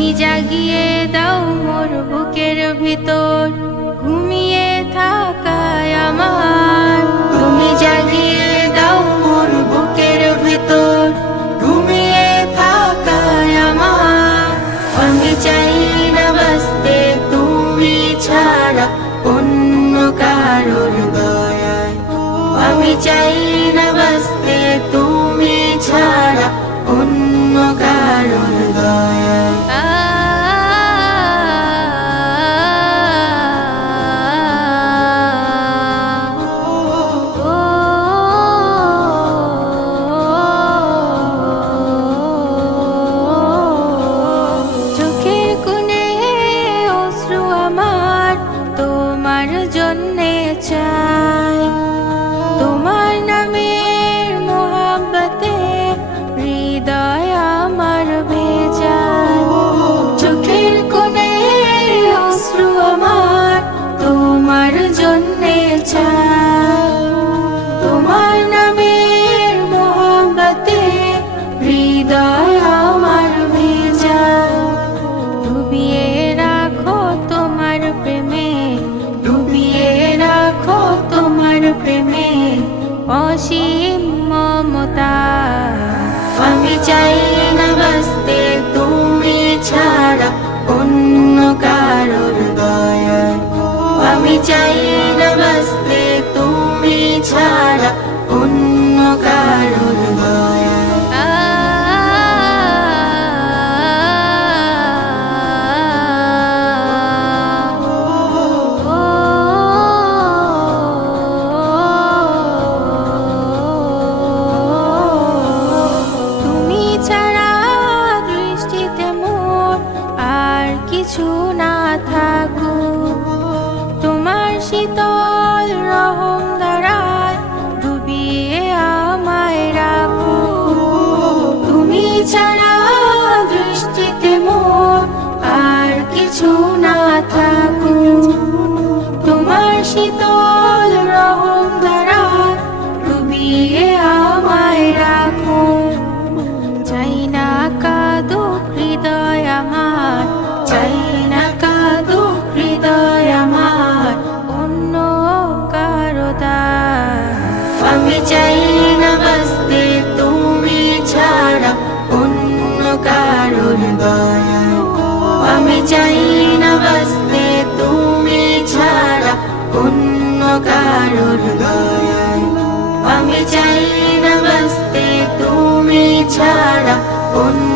তুমি জাগিয়ে দাও মোর বুকের ভিতর ঘুমিয়ে থাকায় আমার। তুমি জাগিয়ে দাও মোর বুকের ভিতর ঘুমিয়ে থাকায় আমার। আমি চাই না বাঁচতে তুমি ছাড়া অন্য কারোর দয়ায়। আমি চাই না বাঁচতে তুমি ছাড়া অন্য কারোর দয়ায়। চোখের কোণে অশ্রু আমার তোমার জন্যে চাই। তোমার নামের মোহাব্বতে হৃদয় আমার ভেজায়। চোখের কোণে অশ্রু আমার তোমার জন্যে চাই। তোমার নামের মোহাব্বতে হৃদয় আমার ভেজায়। ডুবিয়ে রাখো তোমার প্রেমে, ডুবিয়ে রাখো তোমার প্রেমে অসীম মমতা। আমি চাই না বাঁচতে তুমি ছাড়া অন্য কারোর দয়ায়। আমি চাই না বাঁচতে তুমি ছাড়া অন্য কারোর দয়ায়। তুমি ছাড়া দৃষ্টিতে মোর আর কিছু না থাকুক। তোমার শীতল রহম ধারায় ডুবিয়ে আমায় রাখো। তুমি ছাড়া দৃষ্টিতে মোর আর কিছু না থাকুক। তোমার শীতল রহম ধারায় ডুবিয়ে আমায় রাখো। চাই না কাঁদুক হৃদয় আমার, চাই না কাঁদুক হৃদয় আমার অন্য কারো দায়। আমি চাই না বাঁচতে তুমি ছাড়া অন্য কারোর দয়ায়। আমি চাই না বাঁচতে তুমি ছাড়া অন্য কারোর দয়ায়। আমি চাই না বাঁচতে তুমি ছাড়া অন্য